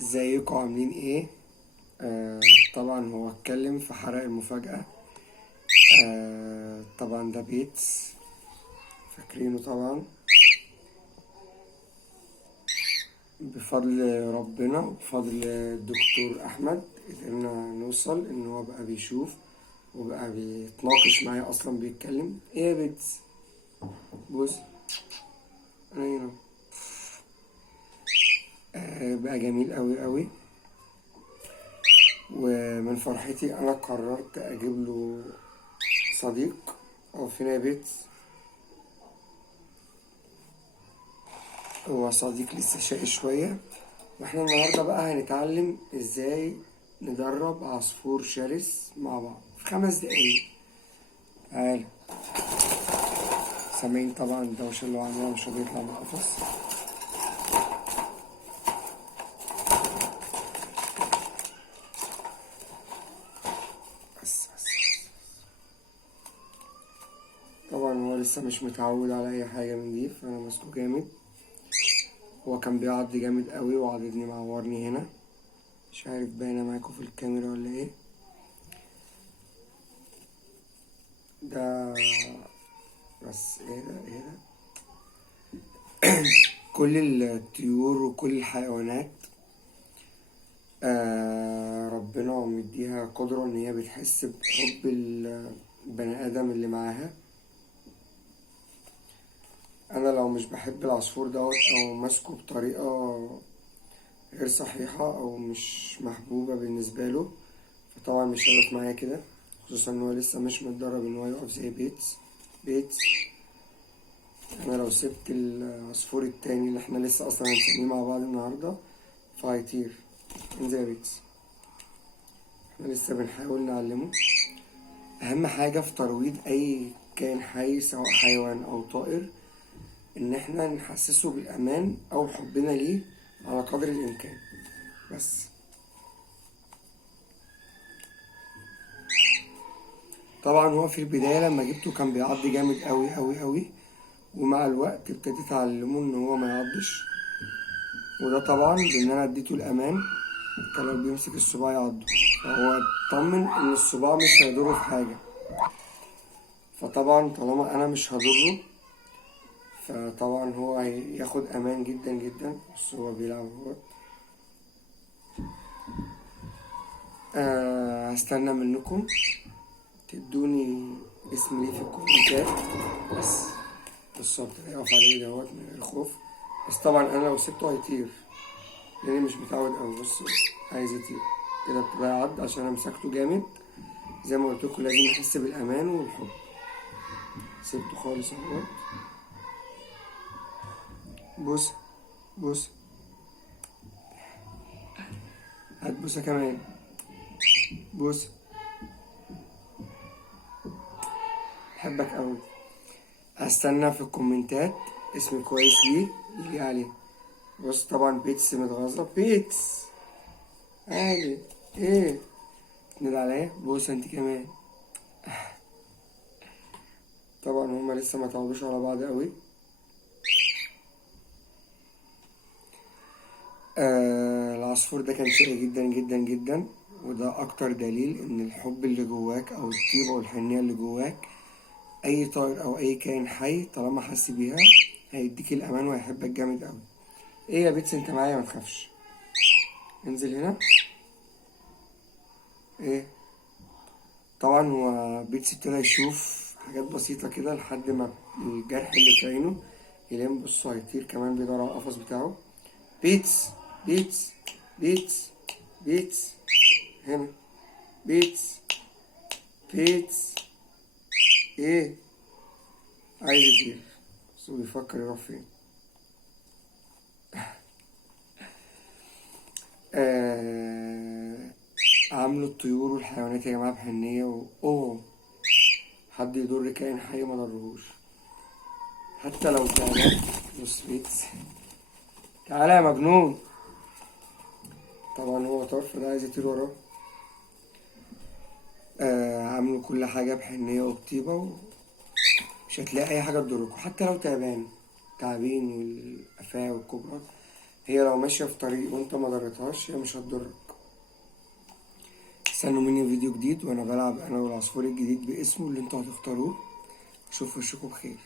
ازيكم عاملين ايه؟ آه طبعا هو اتكلم في حرق المفاجأة. طبعا ده بيتس، فاكرينه طبعا. بفضل ربنا وبفضل الدكتور أحمد قدرنا نوصل إن هو بقى بيشوف وبقى بيتناقش معايا، أصلا بيتكلم. ايه يا بيتس؟ بص، أنا هنا. بقى جميل أوي أوي، ومن فرحتي أنا قررت أجيب له صديق. أو فين يا بيتس؟ هو صديق لسه شقي شوية، واحنا النهاردة بقى هنتعلم ازاي ندرب عصفور شرس مع بعض في 5 دقايق. تعالى. سامعين طبعا الدوشة اللي هو عاملها، مش راضي يطلع من القفص. بس. طبعا هو لسه مش متعود على اي حاجة من دي، فانا ماسكه جامد. هو كان بيعض جامد قوي وعضدني، معورني هنا. مش عارف باينة معاكم في الكاميرا ولا ايه. ده بس ايه ده. كل الطيور وكل الحيوانات ربنا مديها قدرة إن هي بتحس بحب البني آدم اللي معاها. أنا لو مش بحب العصفور دوت أو ماسكه بطريقة غير صحيحة أو مش محبوبة بالنسبة له، فطبعا مش هيقف معايا كده. خصوصا إن هو لسه مش متدرب إن هو يقف زي بيتس. أنا لو سبت العصفور التاني اللي احنا لسه أصلا هنسميه مع بعض النهاردة فهيطير. انزل يا بيتس، احنا لسه بنحاول نعلمه. أهم حاجة في ترويض أي كائن حي سواء حيوان أو طائر إن إحنا نحسسه بالأمان أو حبنا ليه على قدر الإمكان. بس طبعا هو في البداية لما جبته كان بيعض جامد أوي أوي أوي، ومع الوقت ابتديت أعلمه إن هو ما يعضش. وده طبعا بإن أنا اديته الأمان. كان لو بيمسك الصباع يعضه، فهو اطمن إن الصباع مش هيضره في حاجة. فطبعا طالما أنا مش هضره، فطبعا هو هياخد امان جدا جدا. بس هو بيلعب هو. هستنى منكم تدوني اسم ليه في الكومنتات. بس بالظبط هيقف عليه دوت من غير خوف. بس طبعا انا لو سبته هيطير لاني مش متعود اوي. بص، عايز يطير كده، ابتدى يعض عشان انا مسكته جامد. زي ما قلت لكم لازم يحس بالامان والحب. سبته خالص اهوت. بص بص، هات بوسه كمان. بص، بحبك اوي. هستنى في الكومنتات اسم كويس ليه يجي عليه. بص طبعا بيتس متغاظة. بيتس عادي. ايه تند عليا؟ بوسة انت كمان. طبعا هما لسه ما تعودوش على بعض قوي. العصفور ده كان شقي جدا جدا جدا، وده اكتر دليل ان الحب اللي جواك او الطيبة والحنية اللي جواك اي طائر او اي كائن حي طالما حس بيها هيديك الامان وهيحبك جامد قوي. ايه يا بيتس، انت معايا، ما تخافش. انزل هنا. ايه، طبعا هو بيتس ابتدى يشوف حاجات بسيطة كده لحد ما الجرح اللي في عينه يلم. بص هيطير كمان، بيدور على القفص بتاعه. بيتس بيتس بيتس بيتس هنا. بيتس بيتس. ايه، عايز يطير بس هو بيفكر يروح فين. آه عاملوا الطيور والحيوانات يا جماعة بحنية اوه، حد يضر كائن حي ما ضرهوش حتى لو كان. بص بيتس، تعالى يا مجنون. طبعا هو طرف ده عايز يطير وراه. عاملوا كل حاجة بحنية وبطيبة، ومش هتلاقي أي حاجة تضركوا حتى لو تعبان. تعبين والقفاه والكبرى هي لو ماشية في طريق وانت ما ضرتهاش هي مش هتضرك. استنوا مني فيديو جديد وانا بلعب انا والعصفور الجديد باسمه اللي انتوا هتختاروه. اشوف وشكم بخير.